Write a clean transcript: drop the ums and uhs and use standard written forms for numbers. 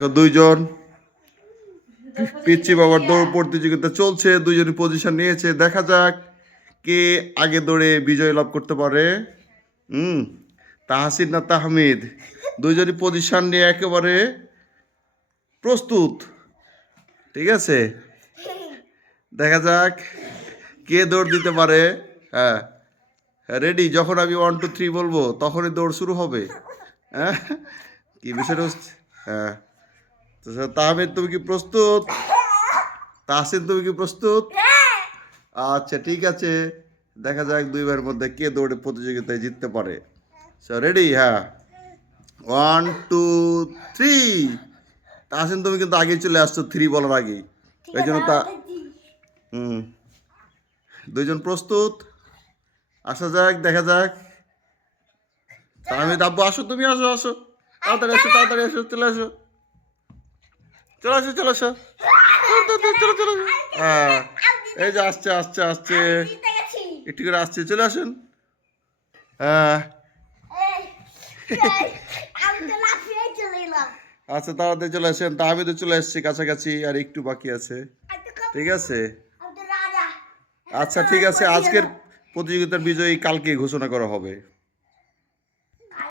দুইজন পিচ্চি বাবার দৌড় প্রতিযোগিতা চলছে, দুইজনই পজিশন নিয়েছে। দেখা যাক কে আগে দৌড়ে বিজয় লাভ করতে পারে। তাহসিন না তাহমিদ, দুইজনই পজিশন নিয়ে একেবারে প্রস্তুত। ঠিক আছে, দেখা যাক কে দৌড় দিতে পারে। হ্যাঁ, রেডি? যখন আমি 1 2 3 বলবো তখনই দৌড় শুরু হবে। হ্যাঁ, কি বিষয়টা হচ্ছে? হ্যাঁ, তো তাহমিদ তুমি কি প্রস্তুত? তাহসিন তুমি কি প্রস্তুত? আচ্ছা ঠিক আছে, দেখা যাক দুই ভাইয়ের মধ্যে কে দৌড়ে প্রতিযোগিতায় জিততে পারে। রেডি? হ্যাঁ, 1 2 3। তাহসিন তুমি কিন্তু আগেই চলে আসছো 3 বলার আগেই, এই জন্য হুম, দুইজন প্রস্তুত। আসা যাক, দেখা যাক। তাহমিদ আব্বু আসো, তুমি আসো, আসো তাড়াতাড়ি আসো, তাড়াতাড়ি আসো, চলে আসো, চলে আসো, চলে আসো, চলো চলো। হ্যাঁ, এই যে আসছে আসছে আসছে, একটু করে আসছে, চলে আসুন। হ্যাঁ, আচ্ছা তাড়াতাড়ি চলে আসেন। তা আমি তো চলে এসেছি কাছাকাছি, আর একটু বাকি আছে। ঠিক আছে, আচ্ছা ঠিক আছে, আজকের প্রতিযোগিতার বিজয়ী কালকে ঘোষণা করা হবে।